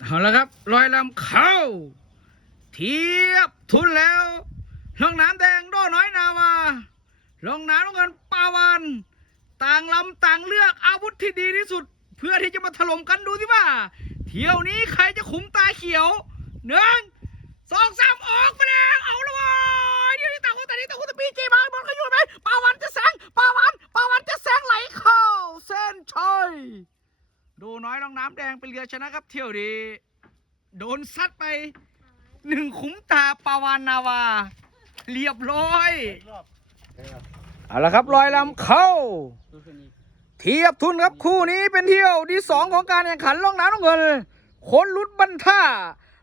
เอาละครับลอยลำเข้า เทียบทุนแล้วลองน้ำแดงโดน้อยนาวาลองน้ำน้ำเงินปาวันต่างลำต่างเลือกอาวุธที่ดีที่สุด เพื่อที่จะมาถล่มกันดูสิว่า เที่ยวนี้ใครจะขุมตาเขียวหนึ่งสองสามออกมาแล้วเอาละวายเดี๋ยวนี้ต่างคนต่างนี้ต่างคนต่างปีเกมาอยู่ไหมปาวันจะแซงปาวันปาวันจะแซงไหลเข้า เส้นชัยดูน้อยลองน้ำแดงเป็นเรือชนะครับเที่ยวดี โดนซัดไปหนึ่งขุมตาปาวานนาวา เรียบร้อย เอาละครับลอยลำเข้า เทียบทุนครับคู่นี้เป็นเที่ยวที่สองของการแข่งขันล่องน้ำน้ำเงินคนลุดบันท่า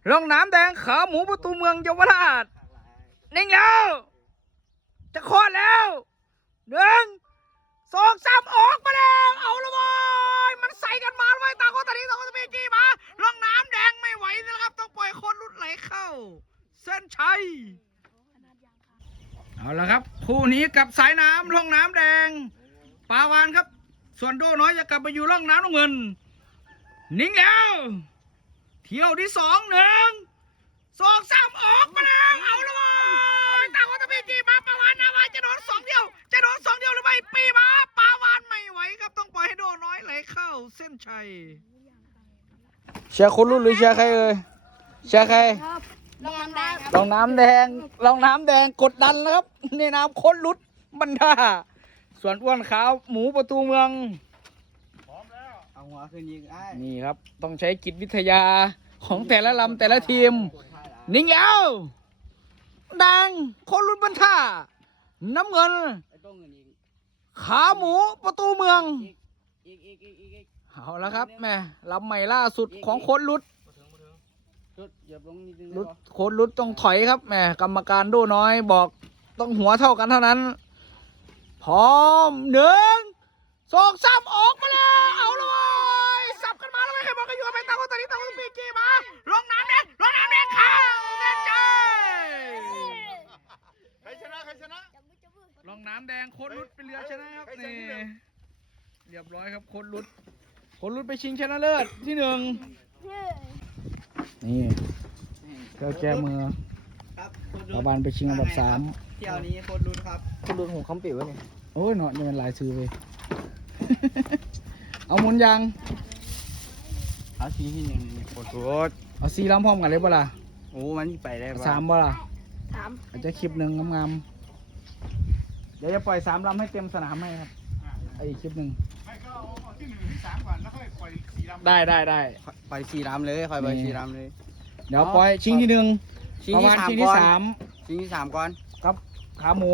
ล่องน้ำแดงขาหมูประตูเมืองเยาวราชนิ่งแล้ว จะคลอดแล้วหนึ่งสองสามออกมาแล้ว เอาละเว้ยมันใส่กันมา นี้ต่างคนต่างมีกี่มาล่องน้ำแดงไม่ไหวแล้วครับ ต้องปล่อยคนลุดไหลเข้า เส้นชัยเอาละครับ คู่นี้กับสายน้ำล่องน้ำแดงปาวานครับ ส่วนโดน้อยจะกลับไปอยู่ร่องน้ำน้ำเงิน นิ่งแล้วเที่ยวที่สองหนึ่งสองสามออกมาแล้วเอาละว้ยต่างคนต่างมีกี่มาปาวานนาวาจะโดนสองเดียว จะโดนสองเดียวหรือไม่ปีมาปาวานไม่ไหวครับต้องปล่อยให้โดน้อยไหลเข้าเส้นชัย เชียร์คนรุ่นหรือเชียร์ใครเอ่ยเชียร์ใครลองน้ำแดงครับลองน้ำแดงลองน้ำแดงกดดันแล้วครับในน้ำค้นลุดบรรดาส่วนอ้วนขาวหมูประตูเมืองเอาหัวขึ้นยิงไอ้นี่ครับ ต้องใช้จิตวิทยาของแต่ละลำแต่ละทีม นิ่งแล้วดังคนลุดบรรทาน้ำเงินไอ้ต้องเงินอีกขาหมูประตูเมือง อีกอีกอีกอีกอีกเอาละครับแม่ลำใหม่ล่าสุดของโค้ดลุดจุดเหยียบลงนิดนึงลุดได้ปะโค้ดลุดต้องถอยครับแม่กรรมการดูน้อยบอกต้องหัวเท่ากันเท่านั้น พร้อมหนึ่งสองสามออกมาแล้วเอาละเว้ยสับกันมาแล้วไม่ใครบอกกันอยู่กับไปตางคนตอนนี้ตางคนปีกีมาลงน้ำแดงลงน้ำแดงเข้าเส้นชัยใครชนะใครชนะลงน้ำแดงโค้ดลุดเป็นเรือชนะครับนี่เรียบร้อยครับโค้ดลุดโค้ดลุดไปชิงชนะเลิศที่หนึ่งนี่เจ้าแจมือครับโคตรปาลุ้นบานไปชิงอันดับสามเที่ยวนี้โคตรลุ้นครับคุณดูของคำปิ๋วนี่โอ้ยเนาะนี่มันหลายซื้อไปเอาหมุนยางเอาสีที่หนึ่งนี่โคตรลุ้นเอาสีล้ำพร้อมกันเลยบ่ล่ะโอ้มันไปได้เอาปะสามบ่ล่ะสามอาจจะคลิปหนึ่งงามๆเดี๋ยวจะปล่อยสามลำให้เต็มสนามให้ครับไอ้อีกคลิปหนึ่ง ที่หนึ่งที่สามก่อนแล้วค่อยปล่อยสีดำได้ได้ได้ ปล่อยสีดำเลยปล่อยปล่อยนี่ สีดำเลย เดี๋ยวปล่อยชิงที่หนึ่งชิงประที่มาณสามชิงก่ที่อนสามชิงที่สามก่อนครับขาหมู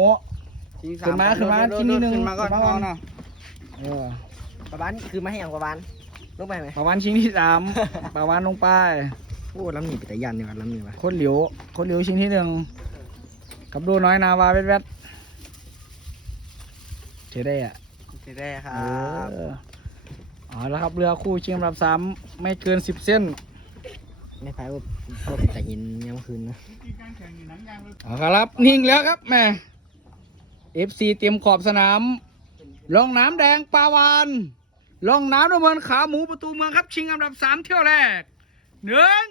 ชิงที่สามขึ้นมาก่อขึ้นมาโดดชิงที่หนึ่งขึ้นมาก่อนขึ้นมาก่อน เอานะเออประวันคือมาให้อย่างประวันลงไปไหมประวันชิงที่สาม ประวันลงไป โอ้ลำหนีไปแต่ยันนี่วะลำหนีวะคนเหลียวคนเหลียวชิงที่หนึ่งกับดูน้อยนาวาเวทเวทเทได้อะสีแดงครัเอบอ เอาละครับเรือคู่ชิงอันดับสามไม่เกินสิบเส้นไม่พายว่าพวกแต่ยินยังเมื่อคืนนะเอาครับนิ่งแล้วครับแม่เอฟซีเตรียมขอบสนามลงน้ำแดงปาวานลงน้ำน้ำมันขาหมูประตูเมืองครับ ชิงอันดับสามเที่ยวแรกหนึ่ง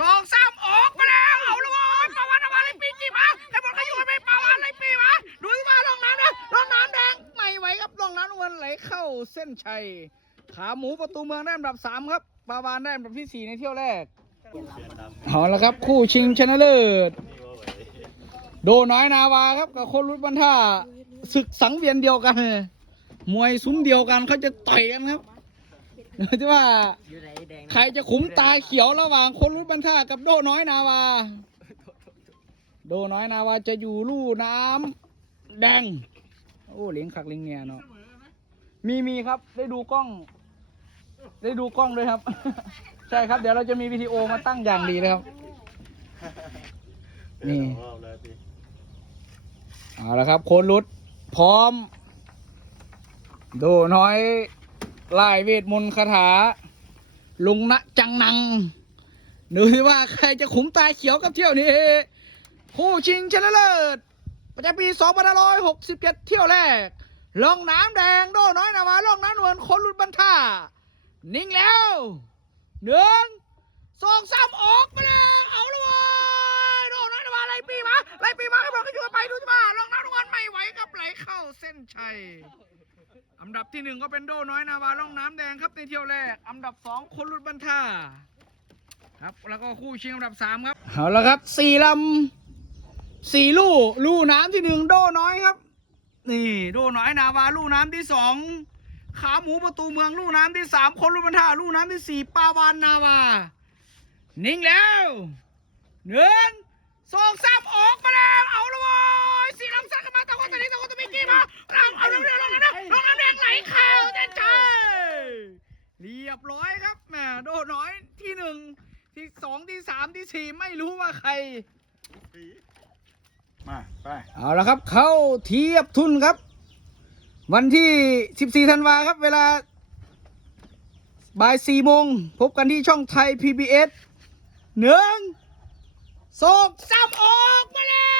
สองสามออกมาแล้ว เอาละวะปาวานเอามาเลยปีจีมาให้บอลขยุนไปปาวานเลยปีมาดูสิว่าลงน้ำแดงลงน้ำแดงไม่ไหวครับลงน้ำน้ำมันไหลเข้าเส้นชัย ขาหมูประตูเมืองได้อันดับสามครับปาวานได้อันดับที่สี่ในเที่ยวแรกเอาละครับ คู่ชิงชนะเลิศ โดน้อยนาวาครับกับคนรุดบันท่าศึกสังเวียนเดียวกัน มวยซุ้มเดียวกันเขาจะต่อยกันครับที่ว่าอยู่ไหนแดงใครจะขุมตาเขียวระหว่างคนรุดบันท่ากับโดน้อยนาวา โดน้อยนาวาจะอยู่ลู่น้ำแดง โอ้เลี้ยงขักเลี้ยงเนี่ยเนาะมีมีครับได้ดูกล้อง ได้ดูกล้องด้วยครับ ใช่ครับ เดี๋ยวเราจะมีวิดีโอมาตั้งอย่างดีเลยครับ นี่ เอาละครับ โคนรุดพร้อมโดน้อยไล่เวทมนต์คาถา ลุงณจังนัง ดูสิว่าใครจะขุมตาเขียวกับเที่ยวนี้ คู่ชิงชนะเลิศประจำปี2567 เที่ยวแรกลงน้ำแดง โดน้อยนาวาลงน้ำนวลคนรุดบันท่า นิ่งแล้วหนึ่งสองสามออกมาแล้วเอาละเว้ยโดนน้อยมาไล่ปีมาไล่ปีมาให้บอกก็อยู่ไปดูสิมาลองน้ำทุกคนไม่ไหวครับไหลเข้าเส้นชัยอันดับที่หนึ่งก็เป็นโดน้อยนาวาล่องน้ำแดงครับในเที่ยวแรก อันดับสองคนรุดบันท่าครับแล้วก็คู่ชิงอันดับสามครับเอาละครับสี่ลำสี่ลู่ลู่น้ำที่หนึ่งโดน้อยครับ นี่ โดน้อยนาวาลู่น้ำที่สอง ขาหมูประตูเมืองลู่น้ำที่สามคนรุดบันท่าลู่น้ำที่สี่ปาวานนาวา นิ่งแล้วหนึ่งสองสามออกมาแล้วเอาละเว้ยสีลำซัดกันมาตะวันตะนี้ตะวันตะมีกี้มาเราเอาเร็วๆลงกันนะลงน้ำแดงไหลเข้าเต้นใจเรียบร้อยครับแหมโดน้อยที่หนึ่งที่สองที่สามที่สี่ไม่รู้ว่าใครมาไปเอาละครับ เข้าเทียบทุนครับ วันที่ 14 ธันวาครับ เวลาบ่าย4โมง พบกันที่ช่องไทย PBS หนึ่งสองสามออกมาแล้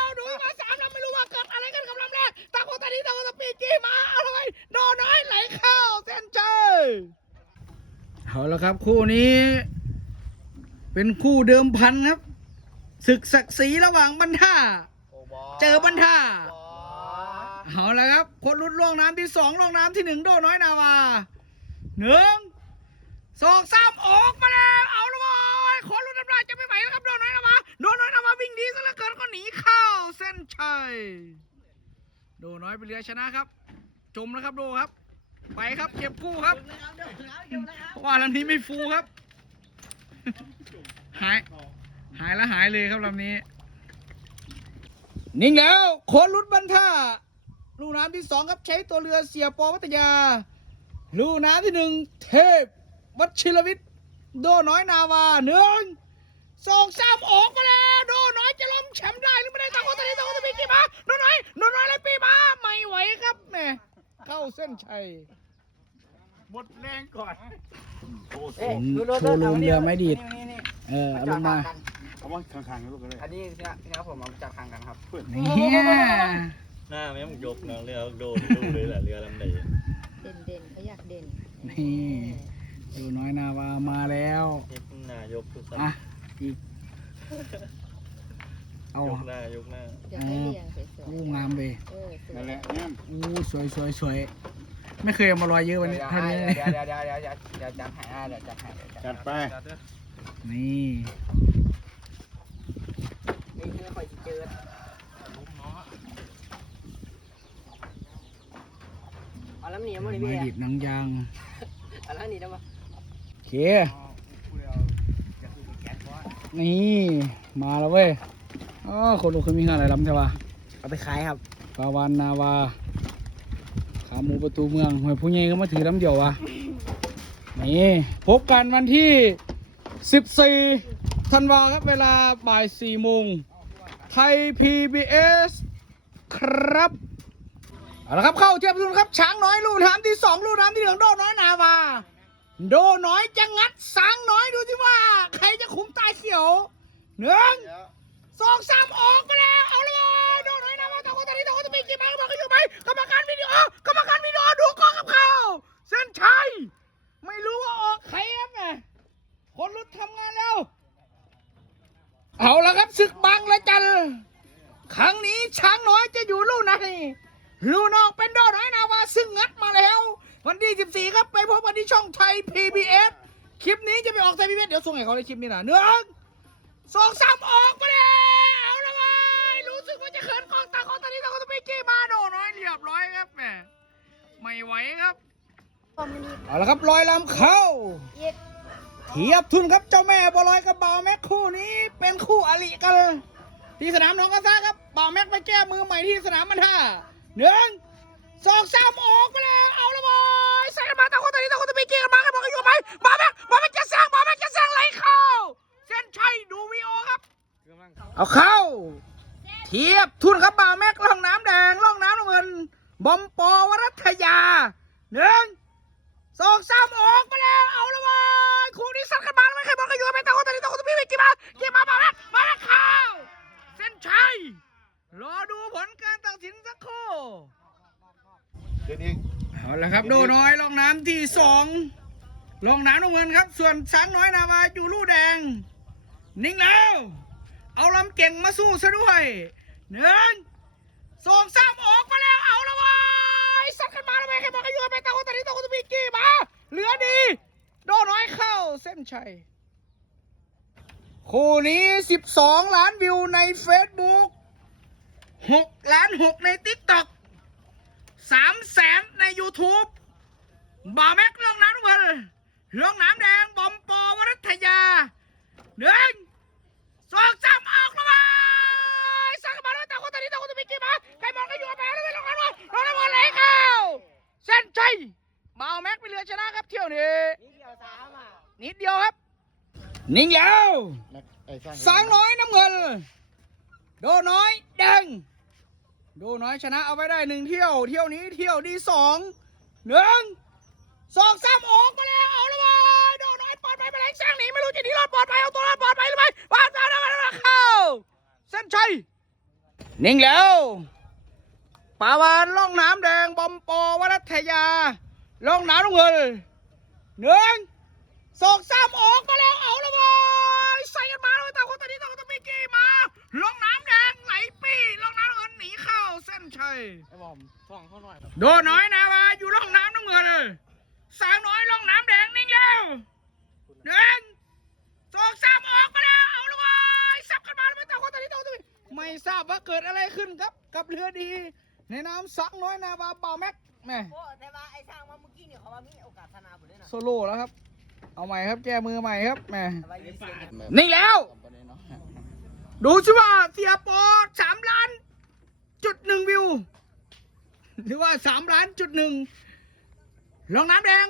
วดูมาสามลำไม่รู้ว่าเกิดอะไรกันกับลำแรกตาโคตานีตาโคตาปีกี้มาเอาละไปโดนน้อยไหลเข้าเส้นชัยเอาละครับคู่นี้ เป็นคู่เดิมพันครับศึกศักดิ์ศรีระหว่างบรรท่า เจอบรรท่า เอาละครับ คนรุดล่วงน้ำที่สองล่วงน้ำที่หนึ่งโดน้อยนาวาหนึ่งสองสามออกมาแล้วเอาละเว้ยคนรุดน้ำลายจะไม่ไหวแล้วครับโดน้อยนาวาโดน้อยนาวาวิ่งดีซะเหลือเกินก็หนีเข้าเส้นชัยโดน้อยไปเรือชนะครับ จมแล้วครับโดครับ ไปครับเก็บกู้ครับเพราะว่าลำนี้ไม่ฟูครับ หาย หายแล้วหายเลยครับลำนี้ นิ่งแล้วโคนรุดบันท่า ลูกน้ำที่สองครับใช้ตัวเรือเสียปอวัตยา ลูกน้ำที่หนึ่งเทพวัชิรวิทย์โดน้อยนาวาหนึ่งสองสามออกมาแล้วโดน้อยจะล้มแชมป์ได้หรือไม่ได้ตาโคตรนี้ตาโคตรมีกี่มาโดน้อยโดน้อยอะไรปีมาไม่ไหวครับแหม่เข้าเส้นชัยหมดแรงก่อนเอ๊ะโชว์รูมเรือไม้ดีดนี่นี่เออเอาลงมา เอาว่าข้างๆกันลูกกันเลยอันนี้เนี่ยเนี่ยผมเอาจับทางกันครับ เนี่ย หน้าแม่งยกเนาะเรือโดนดูเลยแหละเรือลำไหนเด่นเด่นเขาอยากเด่นนี่ดูน้อยนาวามาแล้วยกหน้ายกทุกสัอะอีกเอายกหน้ายกหน้าเดี๋ยวให้เรียงสวยอู้งามเลยๆเออสวนั่นยแหละเนี่ยอู้สวยสวยสวยไม่เคยเอามาลอยเยอะวันนี้เดี๋ยวเท่านี้เดี๋ยวเดี๋ยวเดี๋ยวเดี๋ยวเดี๋ยวเดี๋ยวจับให้อ่าเดี๋ยวจับให้เดี๋ยวจัดไปนี่นี่คือคอยเจอ เอาแล้วหนีมาดิไม้พี่ดิบหนังยางเอาแล้วหนีได้ปะโอเคนี่มาแล้วเว้ยอ๋อคนดูเคยมีงานอะไรล้ำใช่ปะเอาไปขายครับปาวานนาวา ขาหมูประตูเมืองหอยผู้ใหญ่ก็มาถือลำเดียววะนี่พบกันวันที่ 14ธันวาครับเวลาบ่าย4โมงไทย PBS ครับ เอาละครับเข้าเทียบทุนครับช้างน้อยลูกน้ำที่สองลูกน้ำที่เหลืองโดน้อยนาวาโดน้อยจะงัดสางน้อยดูที่ว่า ใครจะคุมตายเขียวหนึ่งสองสามออกมาแล้ว เอาเลยโดน้อยนาวาตะโกนตะนี้ตะโกนตะมีกี่มาบอกก็อยู่ไหมกรรมการวิดีโอกรรมการวิดีโอดูกล้องกับเขาเส้นชัย ไม่รู้ว่าออกใครครับไงคนรุดทำงานแล้ว เอาละครับศึกบางละจัน ครั้งนี้ช้างน้อยจะอยู่ลู่ไหนลู่นอกเป็นดอน้อยนาวาซึ่งงัดมาแล้ว วันที่ 14 ครับไปพบกันที่ช่องไทย PBS ค ลิปนี้จะไปออกไทย PBS เดี๋ยวส่งให้เขาในคลิปนี้นะหนึ่งสองสามออกมาแล้วเอาละไว้ยรู้สึกว่าจะเขินกองตาของตอนนี้เราก็ต้องไปเกมาโดน้อยเรียบร้อยครับแหมไม่ไหวครับคอมมิวนิสต์เอาละครับลอยลำเข้า เย็ดเทียบทุนครับเจ้าแม่บอลอยกับบ่าวแม็กคู่นี้เป็นคู่อริกันที่สนามหนองกระซ่าครับบ่าวแม็กไปแก้มือใหม่ที่สนามมันท่าหนึ่งสองสามออกไปแล้วเอาละบอยใส่กันมาตะโกนตะนี้ตะโกนตะมีเกียร์กันมาให้บอกกันอยู่ไหมบ่าวแม็ก เอาเข้า เทียบทุนครับบ่าวแม็กล่องน้ำแดงล่องน้ำน้ำเงิน บอมปอวรัตยาหนึ่งสองสามออกมาแล้ว เอาละว้ยคู่นี้สัตว์กันมาแล้วไม่เคยบอกกันอยู่กันไปตะโกนตะนี้ตะโกนตะมีไปกี่มากี่มามาแล้วมาแล้วเข้าเส้นชัยรอดูผลการตัดสินสักครู่เดี๋ยวนี้เอาละครับโดน้อยลองน้ำที่สองลองน้ำน้ำเงินครับ ส่วนสังน้อยนาวาอยู่ลู่แดง นิ่งแล้ว เอาลำเก่งมาสู้ซะด้วยหนึ่งสองสามออกมาแล้วเอาละวายสัตว์กันมาแล้วไหมใครบอกให้อยู่ไปตาโคตานี้ตาโคตาบิกี้มา เหลือดี โดน้อยเข้าเส้นชัยคู่นี้ 12 ล้านวิวใน Facebook 6 ล้าน 6 ใน TikTok 3แสนใน YouTube บ่าแม็กลงน้ำทุกคนลงน้ำแดง บอมปอวรัทยาหนึ่ง สองสามออกแล้วมาสักมาแล้วแต่คนตอนนี้แต่คนตะมีกี่มาใครมองก็อยู่กับแพ้แล้วไม่ลงน้ำวะลงน้ำวันไหลเข้าเส้นชัยบ่าวแม็กไปเรือชนะครับเที่ยวนี้นิดเดียวครับ นิ่งแล้วไอ้สร้างสางน้อยน้ำเงิน โดน้อยแดงโดน้อยชนะเอาไว้ได้หนึ่งเที่ยว เที่ยวนี้เที่ยวที่สองหนึ่งสองสามออกมาแล้วเอาละวายโดน้อยปลอดภัยไปไหนแซงหนีไม่รู้จะหนีรอดปลอดภัยเอาตัวรอดปลอดภัยหรือไม่ ชัย นิ่งแล้วปาวานล่องน้ำแดงบอมปอวัฒยาล่องน้ำน้ำเงินหนึ่งสองสามออกมาแล้วเอาละเว้ยใส่กันมาเลยตาคนตานี้ตาคนตามิกี้มาลงน้ำแดงไหลปี้ลงน้ำน้ำเงินหนีเข้าเส้นชัยไอ้บอมส่องเขาหน่อยโดน้อยนะวาอยู่ล่องน้ำน้ำเงินเลยสาวน้อยล่องน้ำแดงนิ่งแล้วหนึ่ง ไม่ทราบว่าเกิดอะไรขึ้นครับ กับเรือดี ในน้ำสักน้อยนาวาเบาแม็กแม่โอ้แต่ว่าไอ้สร้างว่าเมื่อกี้เนี่ยเขาว่ามีโอกาสชนะบุได้นะโซโล่แล้วครับ เอาใหม่ครับแก้มือใหม่ครับแม่แต่ว่ายืนเสียงนิ่งแล้ว ดูสิว่าเสียปอสามล้าน จุดหนึ่งวิว หรือว่าสามล้านจุดหนึ่งลองน้ำแดง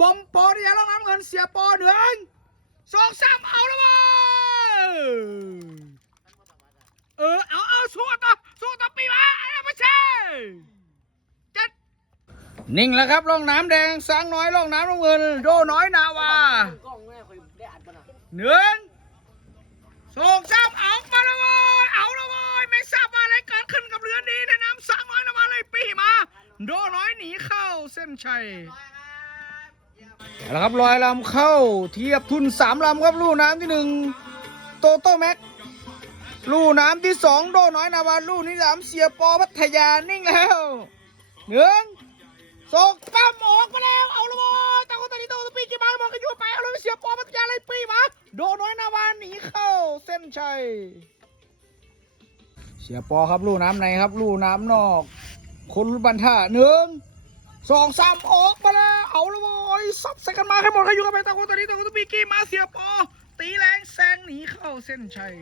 บอมปอที่จะลองน้ำเงินเสียปอหนึ่งสองสามเอาแล้วเว้ย เออ เอาเอาสู้ต่อสู้ต่อปีมาไม่ใช่จัดนิ่งแล้วครับลองน้ำแดงสางน้อยลองน้ำน้ำเงินโดน้อยนาวากล้องแม่เคยได้อัดป่ะนะหนึ่งสองสามเอามาแล้วเว้ยเอาแล้วเว้ยไม่ทราบว่าอะไรเกิดขึ้นกับเรือดีในน้ำสางน้อยนำมาเลยปีมา โดน้อยหนีเข้าเส้นชัยเอาละครับลอยลำเข้าเทียบทุนสามลำครับลู่น้ำที่หนึ่งโตโต้แม็ก ลู่น้ำที่สองโดน้อยนาวาลู่นี้สามเสียปอพัทยานิ่งแล้วหนึ่งสองสามออกมาแล้วเอาละวะตาคนตานี้ตาคนตาปีกี่มาบอกกันอยู่ไปเอาเลยเสียปอปัญญาอะไรปีมาโดน้อยนาวานหนีเข้าเส้นชัยเสียปอครับลู่น้ำในครับลู่น้ำนอก คนบันท่าหนึ่งสองสามออกมาแล้วเอาละวะซับใส่กันมาให้หมดใครอยู่กันไปตาคนตานี้ตาคนตาปีกี่มาเสียปอตีแรงแซงหนีเข้าเส้นชัย